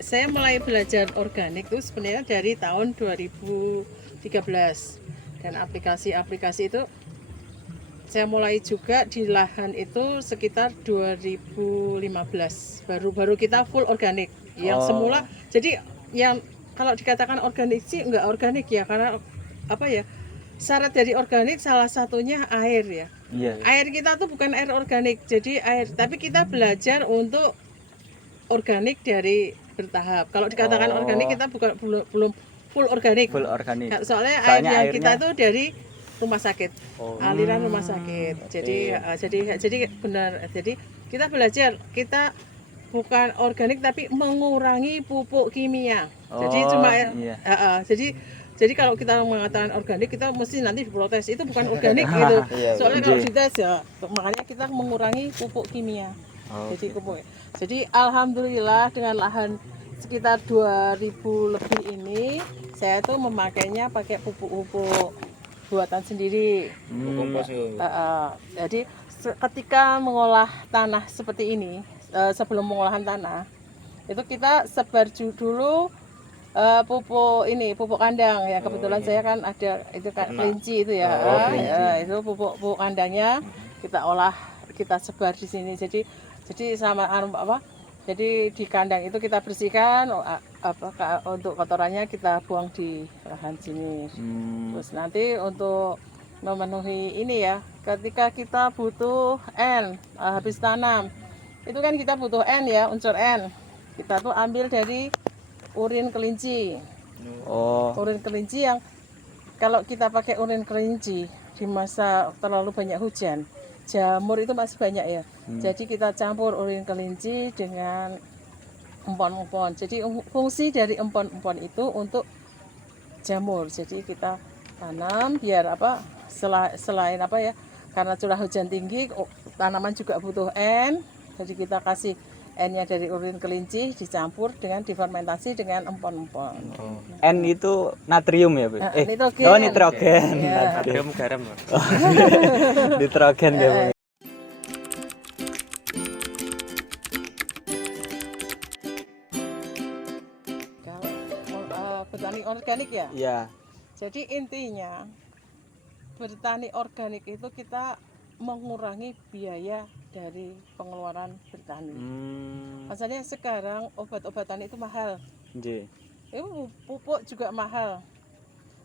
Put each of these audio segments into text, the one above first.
saya mulai belajar organik itu sebenarnya dari tahun 2013 dan aplikasi itu saya mulai juga di lahan itu sekitar 2015 baru kita full organik yang semula. Jadi yang kalau dikatakan organik sih enggak organik ya, karena apa ya, syarat dari organik salah satunya air ya. Air kita tuh bukan air organik, jadi air, tapi kita belajar untuk organik dari bertahap. Kalau dikatakan organik kita belum full organik. Soalnya air yang kita itu dari rumah sakit, aliran rumah sakit. Jadi benar. Jadi kita belajar, kita bukan organik tapi mengurangi pupuk kimia. Jadi cuma jadi kalau kita mengatakan organik kita mesti nanti diprotes, itu bukan organik gitu. Soalnya kalau dites ya, makanya kita mengurangi pupuk kimia. Jadi alhamdulillah dengan lahan sekitar 2000 lebih ini saya tuh memakainya pakai pupuk buatan sendiri. Jadi ketika mengolah tanah seperti ini, sebelum pengolahan tanah itu kita sebar dulu pupuk kandang ya. Kebetulan saya kan ada itu kan kelinci itu ya. Itu pupuk kandangnya kita olah, kita sebar di sini. Jadi sama jadi di kandang itu kita bersihkan, untuk kotorannya kita buang di lahan sini. Terus nanti untuk memenuhi ini ya, ketika kita butuh N habis tanam, itu kan kita butuh N ya, unsur N. Kita tuh ambil dari urin kelinci. Urin kelinci yang kalau kita pakai urin kelinci di masa terlalu banyak hujan, jamur itu masih banyak ya. Jadi kita campur urin kelinci dengan empon-empon. Jadi fungsi dari empon-empon itu untuk jamur. Jadi kita tanam biar selain karena curah hujan tinggi, tanaman juga butuh N. Jadi kita kasih N-nya dari urin kelinci dicampur dengan difermentasi dengan empon-empon. N itu natrium ya, Bu? Nitrogen. Nitrogen. Natrium garam. Nitrogen ya, Bu. Bertani organik ya? Iya. Jadi intinya bertani organik itu kita mengurangi biaya dari pengeluaran bertani. Masalahnya sekarang obat-obatan itu mahal. Itu pupuk juga mahal.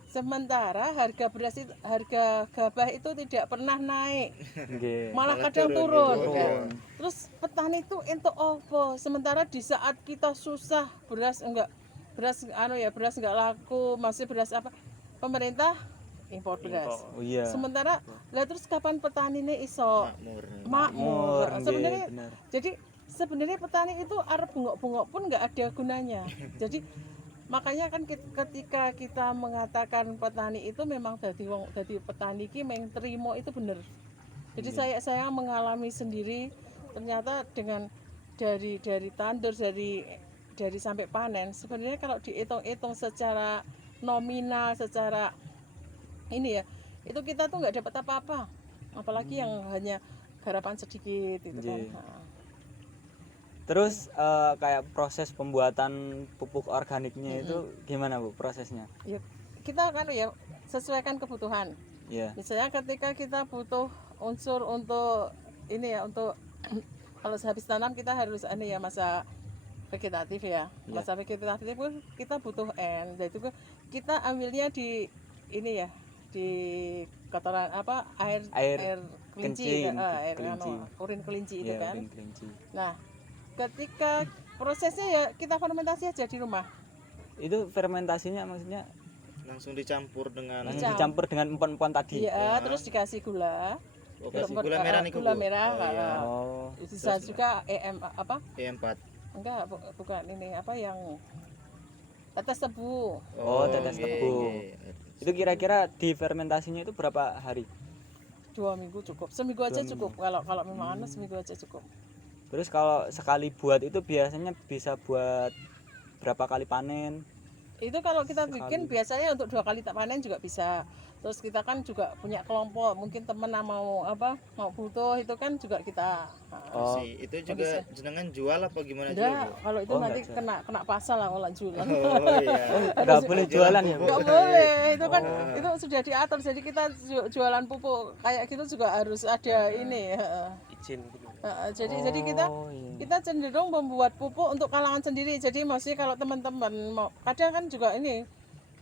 Sementara harga gabah itu tidak pernah naik, malah kadang turun. Terus petani itu entuk apa? Sementara di saat kita susah, beras enggak laku, masih beras pemerintah impor beras. Sementara terus kapan petani ini iso makmur? Sebenarnya jadi sebenarnya petani itu arep bungok-bungok pun nggak ada gunanya. Jadi makanya kan ketika kita mengatakan petani itu memang dari petani ki meng terima itu benar. Jadi saya mengalami sendiri, ternyata dengan dari tandur dari sampai panen, sebenarnya kalau dihitung-hitung secara nominal, secara ini ya, itu kita tuh nggak dapat apa-apa, apalagi yang hanya garapan sedikit itu kan. Terus kayak proses pembuatan pupuk organiknya itu gimana, Bu, prosesnya? Ya, kita kan ya sesuaikan kebutuhan. Misalnya ketika kita butuh unsur untuk ini ya, untuk kalau habis tanam kita harus masa vegetatif ya. Masa vegetatif pun kita butuh N. Jadi itu kita ambilnya di ini ya, di kotoran air kelinci, urin kelinci itu kan. Nah, ketika prosesnya ya kita fermentasi aja di rumah. Itu fermentasinya maksudnya langsung dicampur dengan empon-empon tadi. Iya, terus dikasih gula. Kasih gula merah nih, gula merah. Bisa terus juga EM4. Enggak, bukan ini yang tetes tebu. Tetes tebu. Itu kira-kira difermentasinya itu berapa hari? 2 minggu cukup. Seminggu aja cukup. Kalau memang seminggu aja cukup. Terus kalau sekali buat itu biasanya bisa buat berapa kali panen? Itu kalau kita bikin Sekali. biasanya untuk 2 kali tak panen juga bisa. Terus kita kan juga punya kelompok, mungkin temen mau mau butuh itu kan juga kita Oh, Itu juga jenengan jual apa gimana juga, enggak, Bu? kalau itu Oh, nanti enggak jual. kena pasal lah kalau jualan. Oh iya. nggak boleh jualan ya, Bu? Nggak boleh, itu kan Oh. itu sudah diatur. Jadi kita jualan pupuk kayak gitu juga harus ada ini. izin gitu. Jadi kita Oh, iya. kita cenderung membuat pupuk untuk kalangan sendiri. Jadi maksudnya kalau teman-teman mau, kadang kan juga ini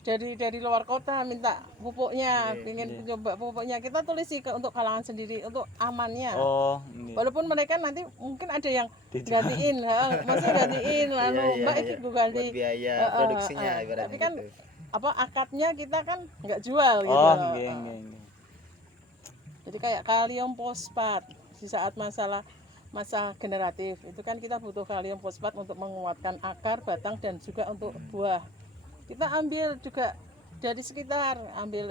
dari luar kota minta pupuknya, ingin coba pupuknya, kita tulis sih untuk kalangan sendiri, untuk amannya. Oh, ini. Walaupun mereka nanti mungkin ada yang Dijual. gantiin, maksudnya gantiin, lalu Iya, mbak iya. ini gue ganti. Buat biaya Heeh, produksinya heeh. ibaratnya Tapi kan gitu. apa akadnya kita kan nggak jual gitu. Oh, nggih, nggih, nggih. Jadi kayak kalium fosfat di saat masa generatif itu kan kita butuh kalium fosfat untuk menguatkan akar, batang dan juga untuk buah. Kita ambil juga dari sekitar, ambil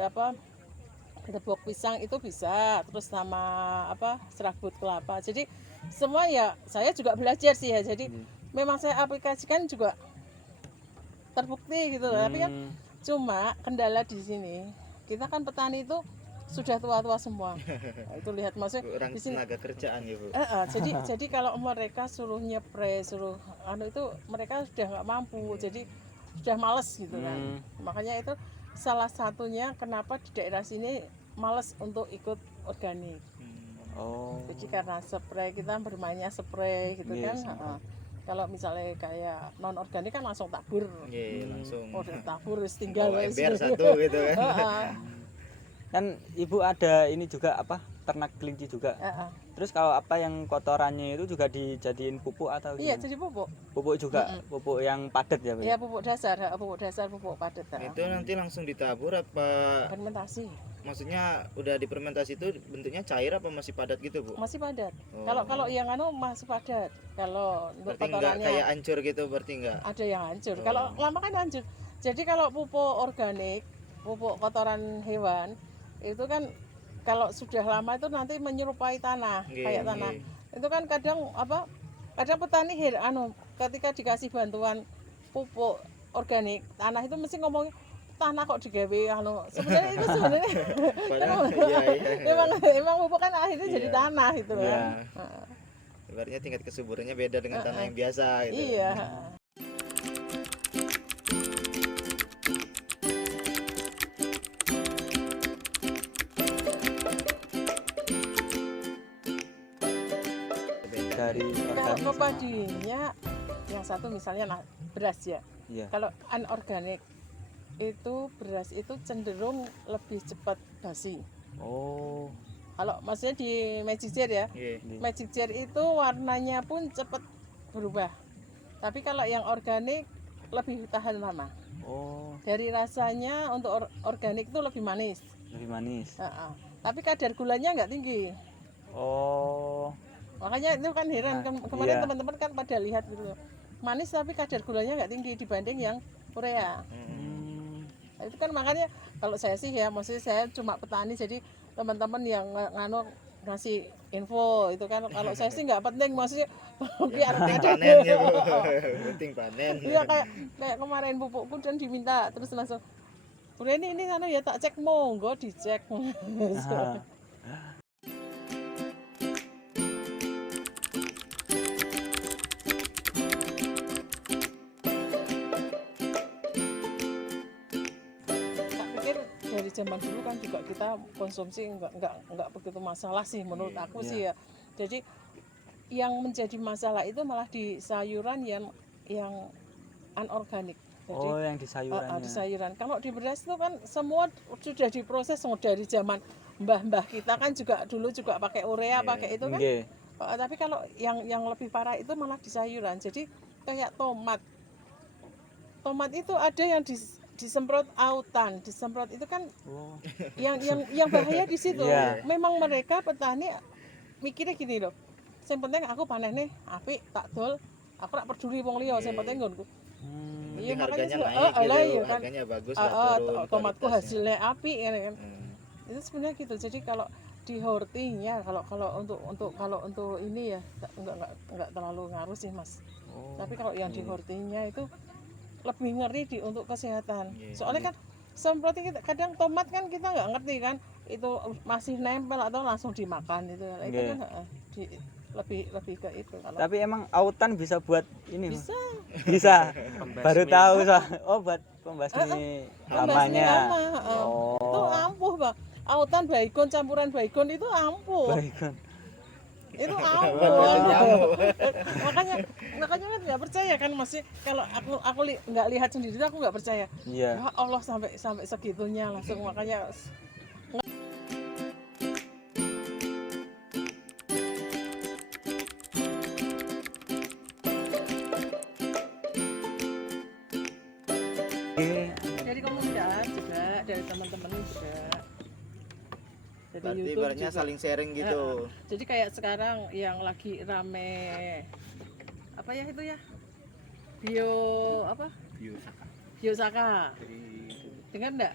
gebok pisang itu bisa, terus sama serabut kelapa. Jadi semua ya saya juga belajar sih ya. Jadi memang saya aplikasikan juga terbukti gitu loh. Tapi kan Hmm, cuma kendala di sini kita kan petani itu sudah tua-tua semua. Nah, itu lihat maksudnya Kurang di sini. tenaga kerjaan ya, Bu. Jadi kalau mereka suruh nyepre, suruh itu mereka sudah nggak mampu. Jadi sudah males gitu kan. Makanya itu salah satunya kenapa di daerah sini males untuk ikut organik. oh. Jadi karena spray, kita bermainnya spray gitu Iya, kan. spray. Kalau misalnya kayak non organik kan langsung tabur. Iya, langsung. Udah tabur wis tinggal Bawa wis. ember satu gitu kan. Kan Ibu ada ini juga apa? Ternak kelinci juga. Heeh. Terus kalau apa yang kotorannya itu juga dijadiin pupuk atau Iya, gimana? jadi pupuk. Pupuk juga, pupuk yang padat ya, Bu? Iya, pupuk dasar, pupuk padat. Itu nanti langsung ditabur apa Fermentasi. maksudnya udah difermentasi itu bentuknya cair apa masih padat gitu, Bu? Masih padat. Oh. Kalau yang masih padat. Kalau untuk Berarti enggak kotorannya kayak hancur gitu berarti enggak? ada yang hancur. Kalau lama kan hancur. Jadi kalau pupuk organik, pupuk kotoran hewan itu kan kalau sudah lama itu nanti menyerupai tanah, Nggih, kayak tanah. nggih. Itu kan kadang kadang petani ketika dikasih bantuan pupuk organik, tanah itu mesti ngomong tanah kok digawe sebenarnya itu sebenarnya Padahal iya. emang pupuk kan akhirnya jadi Iya. tanah gitu kan. Iya. Heeh. Ibaratnya tingkat kesuburannya beda dengan tanah yang biasa gitu. Iya. Dari Kalau organik. padinya yang satu misalnya beras ya. Iya. Kalau anorganik itu beras itu cenderung lebih cepat basi. Oh. Kalau maksudnya di Magic Jar ya, Iya. Magic Jar itu warnanya pun cepat berubah. Tapi kalau yang organik lebih tahan lama. Oh, Dari rasanya untuk organik itu lebih manis. lebih manis. Heeh. Tapi kadar gulanya nggak tinggi. Oh. Makanya itu kan heran. Kemarin iya. teman-teman kan pada lihat gitu. Manis tapi kadar gulanya nggak tinggi dibanding yang urea. Hmm. Nah, itu kan makanya kalau saya sih ya, maksudnya saya cuma petani, jadi teman-teman yang ngasih info itu kan, kalau saya sih nggak penting, maksudnya biar Penting ada panen ya, Bu. Penting panen. iya kayak kemarin pupukku dan diminta terus langsung udah ini ya tak cek, monggo dicek. Ah. Tak pikir dari zaman dulu kan juga kita konsumsi nggak begitu masalah sih menurut aku sih ya. Jadi yang menjadi masalah itu malah di sayuran yang anorganik. Jadi Oh, yang di sayurannya. di sayuran. Kalau di beras itu kan semua sudah diproses dari zaman mbah-mbah kita kan juga dulu juga pakai urea, pakai itu kan. Nggih. Tapi kalau yang lebih parah itu malah di sayuran. Jadi kayak tomat. Tomat itu ada yang disemprot autan, disemprot itu kan Oh. yang bahaya di situ. Iya. Memang mereka petani mikirnya gini loh. Yang penting aku panen nih, apik tak dol. Aku tak peduli wong liya, yang penting nggonku. Hmm. Iya, Penting makanya harganya juga, naik gitu, iya kan. harganya bagus Ah, nggak ah, turun tomatku kualitasnya. hasilnya apik ya kan. Hmm. Itu sebenarnya gitu. Jadi kalau di hortinya, kalau untuk ini ya enggak terlalu ngaruh sih Mas. Oh. Tapi kalau yang di hortinya itu lebih ngeri untuk kesehatan. Iya. Soalnya kan semprot kita kadang tomat kan kita nggak ngerti kan itu masih nempel atau langsung dimakan itu. Itu Iya. kan lebih ke itu kalau Tapi emang autan bisa buat ini Mas? bisa Bisa. Baru Pembasmi. tahu oh buat pembasmi pembasmi lamanya. lama. Itu Oh. ampuh bang. Autan baygon campuran baygon itu ampuh. Baikon. Itu Buat ampuh. nyamuk. makanya kan nggak percaya kan masih kalau aku nggak lihat sendiri aku nggak percaya. Iya. Ya Allah sampai segitunya langsung makanya dari komunitas juga dari teman-teman juga. Dari Berarti YouTube ibaratnya juga. saling sharing gitu. Jadi kayak sekarang yang lagi rame apa ya itu ya bio apa biosaka dengar enggak?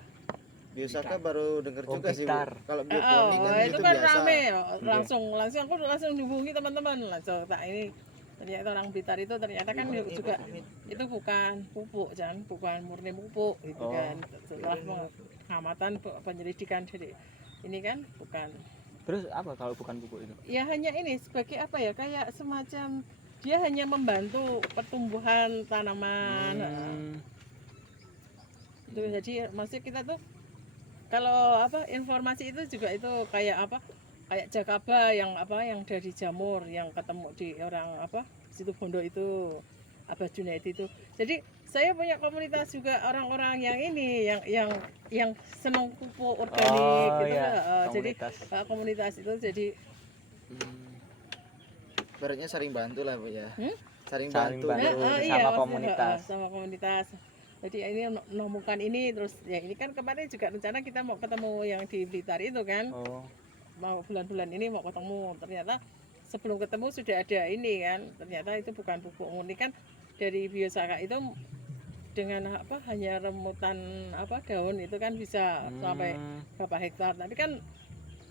Biosaka baru denger Oh, juga sih, Bu. gitar. Kalau bioponi kan itu itu kan biasa. rame langsung aku langsung hubungi teman-teman langsung tak ini ternyata orang Blitar itu ternyata kan juga itu bukan pupuk jangan bukan murni pupuk gitu Oh. kan setelah pengamatan penyelidikan jadi ini kan bukan Terus apa kalau bukan pupuk itu? ya hanya ini sebagai apa ya kayak semacam dia hanya membantu pertumbuhan tanaman. Itu jadi maksud kita tuh kalau apa informasi itu juga itu kayak apa kayak jakaba yang apa yang dari jamur yang ketemu di orang apa situ Bondo itu Abah Junaid itu. Jadi saya punya komunitas juga orang-orang yang ini yang senang pupuk organik Oh, gitu. iya. Jadi Komunitas. komunitas itu jadi Ibaratnya saling bantu lah, Bu ya. Saling Saling bantu. bantu. Bu. Sama maksudnya, komunitas. sama komunitas. Jadi ini menemukan ini terus ya ini kan kemarin juga rencana kita mau ketemu yang di Blitar itu kan Oh. mau bulan-bulan ini mau ketemu ternyata sebelum ketemu sudah ada ini kan ternyata itu bukan pupuk murni kan dari biosaka itu dengan apa hanya remutan apa daun itu kan bisa sampai berapa hektar tapi kan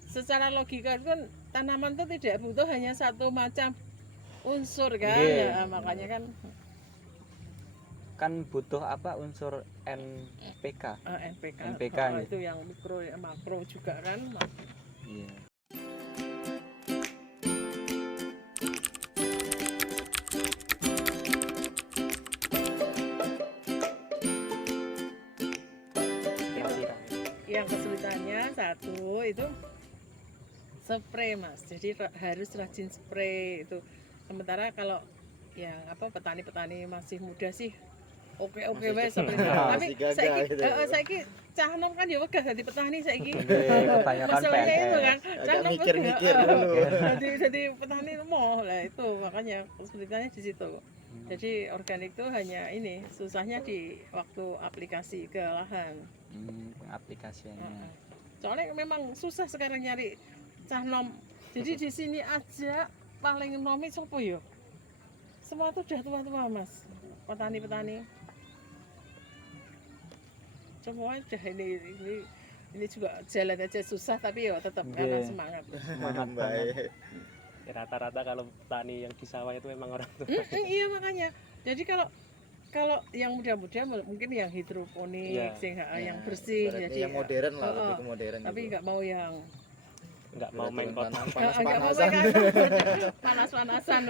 secara logika itu kan tanaman itu tidak butuh hanya satu macam unsur kan Iya. ya, makanya kan Kan butuh apa unsur NPK. NPK, NPK nih. itu yang mikro ya, makro juga kan Iya. yang kesulitannya satu itu spray mas jadi harus rajin spray itu sementara kalau yang apa petani-petani masih muda sih oke Masih wae cepat. spray tapi Masih gagal saiki gitu. saiki cah nom kan ya wegah jadi petani saiki Kebanyakan masalahnya itu kan PNS. cah Agak nom mikir-mikir wegah, dulu. jadi petani mau lah itu makanya kesulitannya di situ jadi organik tuh hanya ini susahnya di waktu aplikasi ke lahan. Aplikasinya. Soalnya memang susah sekarang nyari cah nom. Jadi di sini aja paling nomi sopo yo. Semua tuh udah tua-tua mas, petani-petani. Semua udah ini juga jalan aja susah tapi ya tetap karena Iya. semangat. Baik. Rata-rata kalau petani yang di sawah itu memang orang tua. Iya makanya. Jadi kalau yang muda-muda mungkin yang hidroponik, Iya. yang bersih, Ibaratnya jadi yang modern lah, oh, lebih ke modern. tapi gitu. nggak mau yang Nggak mau main kotor. nggak mau Panas-panasan. panas-panasan.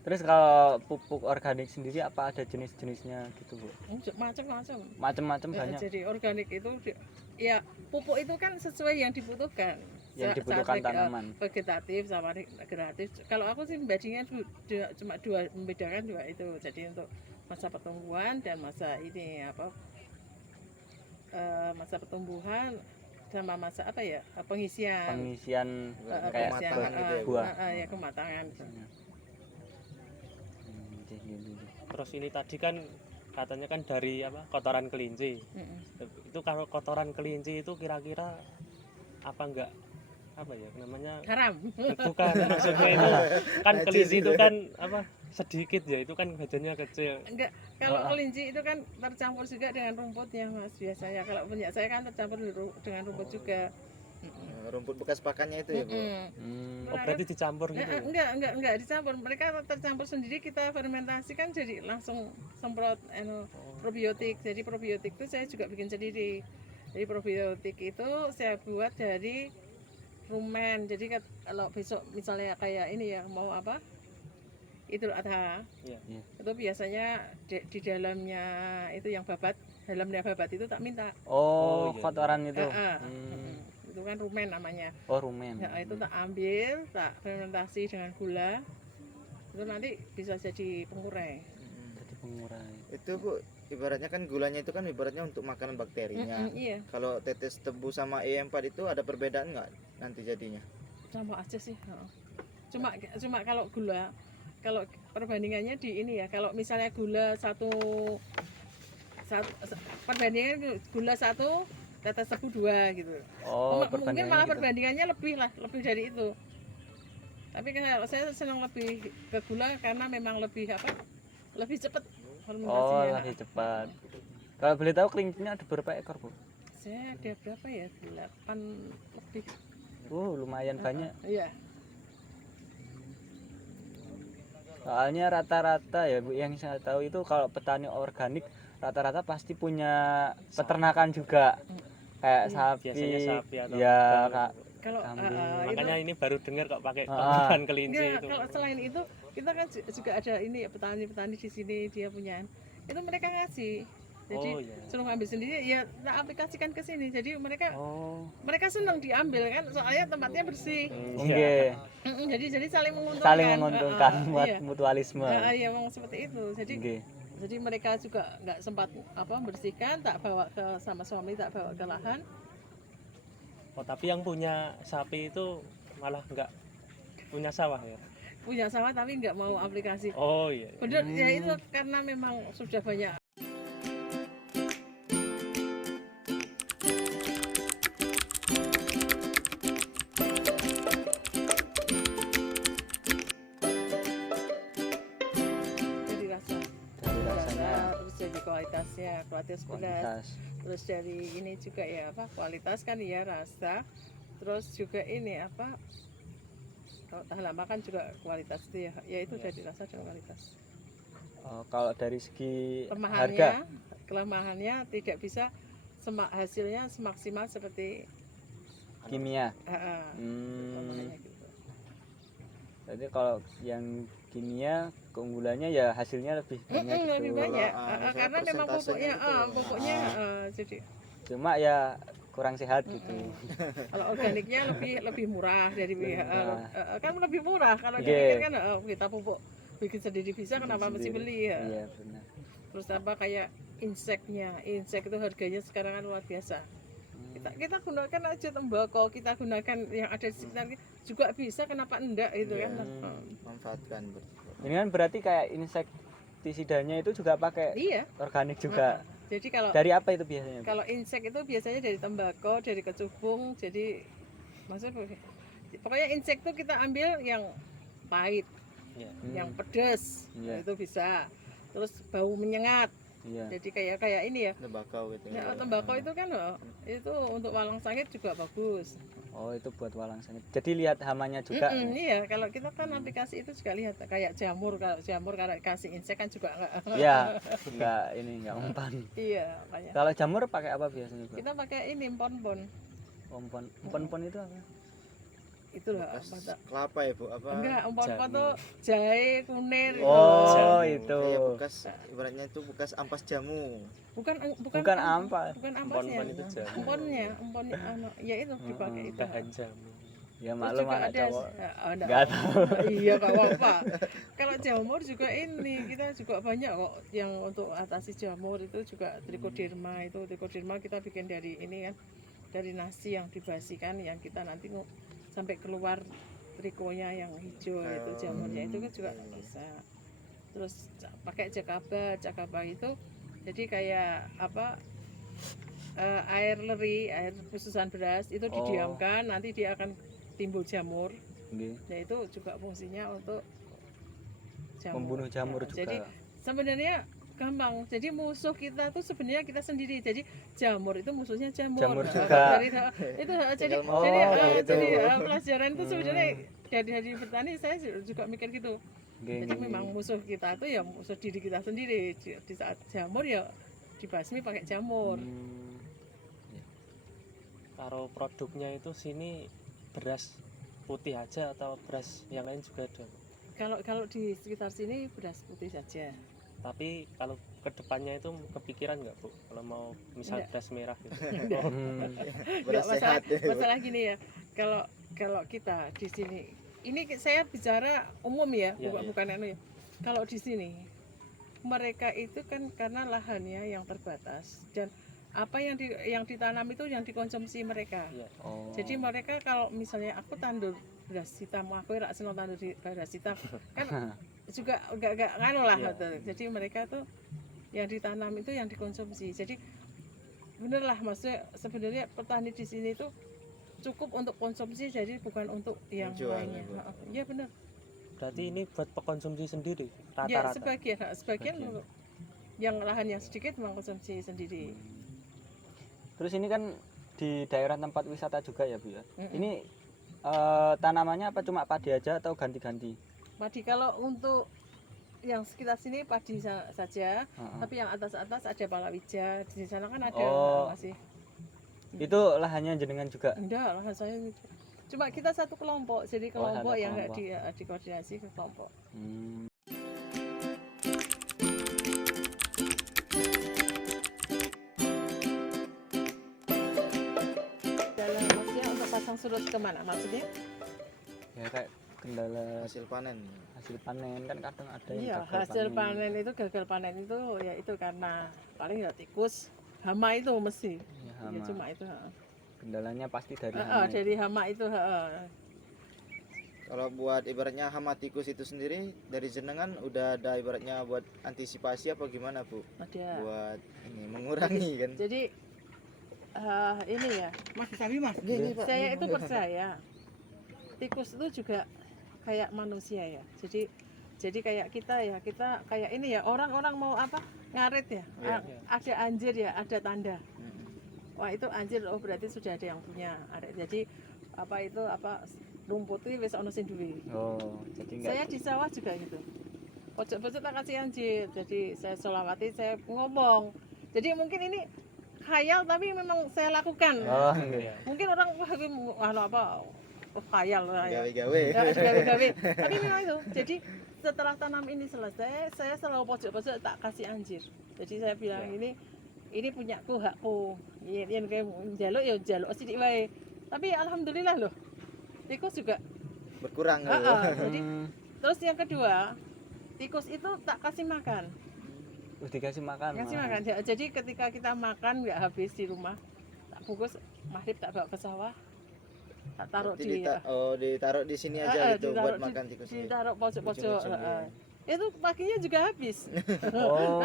Terus kalau pupuk organik sendiri apa ada jenis-jenisnya gitu Bu? Macam-macam. Macam-macam banyak. Jadi organik itu ya pupuk itu kan sesuai yang dibutuhkan. Yang dibutuhkan tanaman. Vegetatif sama regeneratif. Kalau aku sih membandingkan cuma membedakan dua itu. Jadi untuk masa pertumbuhan dan masa ini apa masa pertumbuhan sama masa apa ya pengisian. Pengisian kayak Pengisian, kematangan gitu ya, Bu? buah. ya kematangan. Gitu. Terus ini tadi kan katanya kan dari apa kotoran kelinci. Itu kalau kotoran kelinci itu kira-kira apa enggak apa ya namanya Haram. bukan maksudnya itu kan kelinci itu kan apa sedikit ya itu kan badannya kecil. Enggak, kalau kelinci itu kan tercampur juga dengan rumputnya mas biasanya. Kalau punya saya kan tercampur dengan rumput juga. Rumput bekas pakannya itu ya, Bu. Oh, berarti dicampur gitu ya? Enggak dicampur. Mereka tercampur sendiri, kita fermentasi kan jadi langsung semprot probiotik. Jadi probiotik itu saya juga bikin sendiri. Jadi probiotik itu saya buat dari rumen. Jadi kalau besok misalnya kayak ini ya mau apa? Idul Adha. Iya. Itu biasanya di dalamnya itu yang babat, dalamnya babat itu tak minta. Oh, iya. kotoran itu. Itu kan rumen namanya. Oh, rumen. Ya, itu tak ambil, tak fermentasi dengan gula. Itu nanti bisa jadi pengurang. Jadi pengurai. Itu Bu, ibaratnya kan gulanya itu kan ibaratnya untuk makanan bakterinya. Iya, Kalau tetes tebu sama E4 itu ada perbedaan nggak nanti jadinya? sama aja sih. Heeh. Cuma kalau gula, kalau perbandingannya di ini ya, kalau misalnya gula perbandingan gula 1 tetes tebu 2 gitu. Oh, Mungkin malah gitu. perbandingannya lebih dari itu. Tapi kalau saya senang lebih ke gula karena memang lebih lebih cepat Oh, fermentasinya. lebih cepat. Kalau boleh tahu kelincinya ada berapa ekor, Bu? Saya ada berapa ya? 8 lebih. Lumayan banyak. Iya. Soalnya rata-rata ya Bu, yang saya tahu itu kalau petani organik rata-rata pasti punya peternakan juga. Kayak sapi, Biasanya sapi atau ya kambing. Kak, Kalau kambing. Makanya ini baru dengar kok pakai Ah. kotoran kelinci enggak, itu. kalau selain itu kita kan juga ada ini ya, petani-petani di sini dia punya. Itu mereka ngasih. Jadi Oh, iya. suruh ngambil sendiri ya tak aplikasikan ke sini. Jadi mereka Oh, senang diambil kan soalnya tempatnya bersih. oke. Jadi saling menguntungkan. Saling menguntungkan buat Iya. mutualisme. Iya, memang seperti itu. Oke. Jadi mereka juga nggak sempat bersihkan, tak bawa ke sama suami, tak bawa ke lahan. Oh, tapi yang punya sapi itu malah nggak punya sawah ya? Punya sawah tapi nggak mau aplikasi. Oh iya. Bener ya itu karena memang sudah banyak. Jadi rasa, Dari rasanya terus jadi kualitasnya, kualitas beras. kualitas. Terus dari ini juga ya kualitas kan ya rasa. Terus juga ini kalau tahan lama kan juga kualitas itu ya itu dari rasa dan kualitas. Oh, kalau dari segi harga, Kelemahannya tidak bisa hasilnya semaksimal seperti kimia. kelemahannya gitu. Jadi kalau yang kimia keunggulannya ya hasilnya lebih banyak gitu. Lebih banyak Kalau, karena memang persentasenya pokoknya gitu. jadi Cuma ya kurang sehat gitu. kalau organiknya lebih murah dari Murah. kan lebih murah kalau Oke. dipikir kan kita pupuk bikin sendiri bisa kenapa mesti Sendiri. beli ya. Iya benar. Terus kayak insek itu harganya sekarang kan luar biasa. Kita gunakan aja tembakau, kita gunakan yang ada di sekitar kita juga bisa, kenapa enggak itu kan. Manfaatkan. Ini kan berarti kayak insektisidanya itu juga pakai Iya. organik juga. Jadi kalau Dari apa itu biasanya? kalau insek itu biasanya dari tembakau, dari kecubung, jadi maksudnya pokoknya insek itu kita ambil yang pahit, Iya. yang pedas, Iya. itu bisa. Terus bau menyengat, Iya. jadi kayak ini ya. Tembakau gitu. Ya, tembakau itu kan itu untuk walang sangit juga bagus. Oh, itu buat walang sangit. Jadi lihat hamanya juga. Iya, kalau kita kan aplikasi itu juga lihat kayak jamur, kalau kasih insek kan juga enggak. Iya, enggak umpan. Iya, makanya. Kalau jamur pakai apa biasanya, Bu? Kita pakai ini empon-pon. Empon itu apa? Itu loh, Bekas kelapa ya Bu, apa? enggak, empon-empon Jamu. tuh jahe, kunir itu. Oh, Jamu. itu. Kayak bekas ibaratnya itu bekas ampas jamu. Bukan Bukan ampas. Bukan ampasnya. Empon-empon itu jamu. Empon ya itu dipakai itu. Bahan jamu. Ya Terus maklum juga anak ada cowok. enggak Nggak tahu. Iya, Pak apa. Kalau jamur juga ini kita juga banyak kok yang untuk atasi jamur itu juga trichoderma kita bikin dari ini kan, dari nasi yang dibasikan yang kita nanti sampai keluar trikonya yang hijau itu jamurnya itu kan juga bisa. Terus pakai jakaba itu jadi kayak air leri, air khususan beras itu didiamkan, nanti dia akan timbul jamur. Nggih. Nah itu juga fungsinya untuk jamur. Membunuh jamur Nah, juga. Jadi sebenarnya gampang. Jadi musuh kita tuh sebenarnya kita sendiri. Jadi jamur itu musuhnya jamur. Jamur juga. Itu jadi Tinggal jadi mau eh, gitu. jadi pelajaran itu sebenarnya dari petani saya juga mikir gitu. Nggih, Jadi nggih, memang nggih. musuh kita tuh ya musuh diri kita sendiri. Di saat jamur ya dibasmi pakai jamur. Karo produknya itu sini beras putih aja atau beras yang lain juga ada. Kalau di sekitar sini beras putih saja. Tapi kalau kedepannya itu kepikiran nggak Bu kalau mau misal Enggak. beras merah gitu? Beras Nggak, sehat ya, Bu. masalah gini ya. Kalau kita di sini, ini saya bicara umum ya, Iya, iya. bukan anu ya. Kalau di sini mereka itu kan karena lahannya yang terbatas dan apa yang ditanam itu yang dikonsumsi mereka. Iya. Oh. Jadi mereka kalau misalnya aku tandur beras hitam, aku rak seneng tandur beras hitam, kan juga enggak nganu lah. Iya. Gitu. Jadi mereka tuh yang ditanam itu yang dikonsumsi. Jadi bener lah, maksudnya sebenarnya petani di sini tuh cukup untuk konsumsi, jadi bukan untuk yang Menjual, lainnya. Bu. Iya benar. Berarti ini buat pengkonsumsi sendiri Ya rata-rata. sebagian Sebagian. untuk yang lahan yang sedikit mengkonsumsi sendiri. Terus ini kan di daerah tempat wisata juga ya Bu ya. Mm-mm. Ini tanamannya apa cuma padi aja atau ganti-ganti? Padi kalau untuk yang sekitar sini padi saja, Heeh. tapi yang atas-atas ada palawija. Di sana kan ada Oh. masih. Itu lahannya jenengan juga. Enggak, lahan saya itu. Cuma kita satu kelompok, jadi Oh, satu kelompok yang kelompok. dikoordinasi ke kelompok. Hmm. Dalam maksudnya untuk pasang surut kemana maksudnya? Ya kayak kendala Hasil panen. hasil panen kan kadang ada yang Iya, gagal hasil panen itu gagal panen itu ya itu karena paling ya tikus, hama itu mesti. Ya, Ya hama. cuma itu. Kendalanya pasti dari hama itu. Dari hama itu. Kalau buat ibaratnya hama tikus itu sendiri dari jenengan udah ada ibaratnya buat antisipasi apa gimana, Bu? Ada. Buat ini mengurangi kan. Jadi ini ya, Mas Sabi, Mas. saya itu percaya tikus itu juga kayak manusia ya. Jadi kayak kita ya, kita kayak ini ya, orang-orang mau apa? Ngarit ya. Iya. Ada anjir ya, ada tanda. Mm-mm. Wah, itu anjir, oh berarti sudah ada yang punya. Jadi apa rumput itu wis ono sing duwe. Oh, jadi enggak Saya di sawah juga gitu. Pojok-pojok tak kasih anjir. Jadi saya selawati, saya ngomong. Jadi mungkin ini khayal tapi memang saya lakukan. Oh, iya. Mungkin orang wah ini anu apa khayal lah ya. Gawe-gawe. Ya, gawe-gawe. Tapi memang itu. Jadi setelah tanam ini selesai, saya selalu pojok-pojok tak kasih anjir. Jadi saya bilang ini punyaku, hakku. Yen kayak njaluk ya njaluk sithik wae. Tapi alhamdulillah loh. Tikus juga. Berkurang. Jadi Hmm, terus yang kedua, tikus itu tak kasih makan. udah dikasih makan. Kasih Mas. makan. Jadi ketika kita makan nggak habis di rumah, tak bungkus maghrib tak bawa ke sawah, tak taruh Berarti di ditaruh di sini aja gitu ditaruh buat di- makan tikus ini. ditaruh pojok-pojok. Ujung-ujung, iya. Itu paginya juga habis. Oh.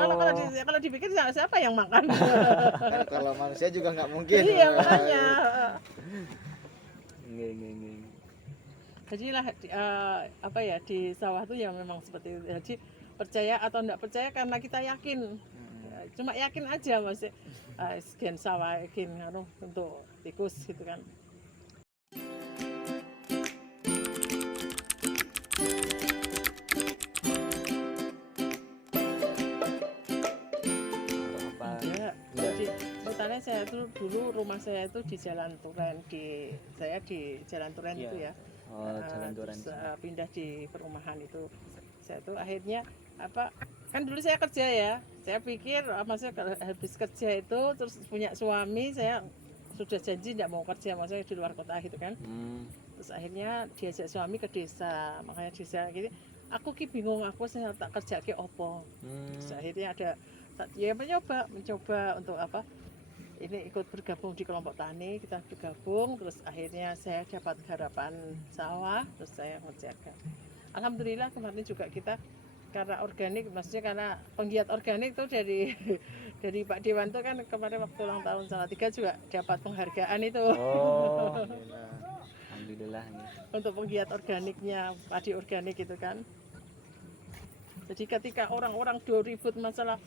kalau dipikir siapa yang makan? Kan kalau manusia juga nggak mungkin. Iya makanya. Nggih. Jadi lah apa ya di sawah tuh ya memang seperti itu. Jadi percaya atau enggak percaya karena kita yakin. Cuma yakin aja masih sekian sawah yakin anu untuk tikus gitu kan. Apa? Enggak. Jadi ceritanya saya tuh dulu rumah saya itu di Jalan Turen saya di Jalan Turen Iya. itu ya. Oh, jalan Turen. Terus, pindah di perumahan itu. Saya tuh akhirnya kan dulu saya kerja ya. Saya pikir maksudnya kalau habis kerja itu terus punya suami, saya sudah janji tidak mau kerja maksudnya di luar kota gitu kan. Hmm. Terus akhirnya diajak suami ke desa, makanya desa gini. Aku bingung saya tak kerja ke opo. Terus akhirnya mencoba untuk apa? Ini ikut bergabung di kelompok tani, kita bergabung, terus akhirnya saya dapat garapan sawah, terus saya mengerjakan. Alhamdulillah kemarin juga kita karena organik, maksudnya karena penggiat organik itu dari Pak Dewan tuh kan kemarin waktu ulang tahun Salatiga juga dapat penghargaan itu. Oh, alhamdulillah. Untuk penggiat organiknya, padi organik gitu kan. Jadi ketika orang-orang do ribut masalah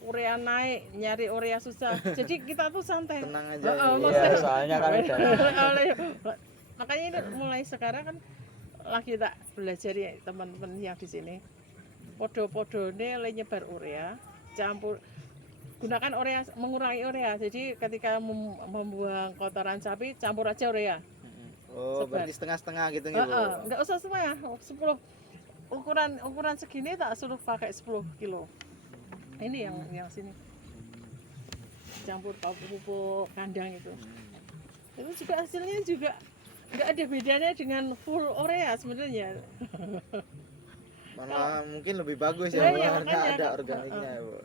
urea naik, nyari urea susah. Jadi kita tuh santai. Tenang aja. Heeh, Ibu. maksudnya- Iya, soalnya kan udah Makanya ini mulai sekarang kan lagi tak belajar ya teman-teman yang di sini. Podo-podone le nyebar urea, campur gunakan urea, mengurangi urea. Jadi ketika membuang kotoran sapi, campur aja urea. Oh, Sebar. berarti setengah-setengah gitu nih, Bu. Enggak usah semua ya, 10 ukuran segini tak suruh pakai 10 kilo. Ini yang sini. Campur pupuk kandang itu. Itu juga hasilnya juga nggak ada bedanya dengan full urea sebenarnya. Malah mungkin lebih bagus Iya, ya, iya, karena makanya ada kan. organiknya, Bu.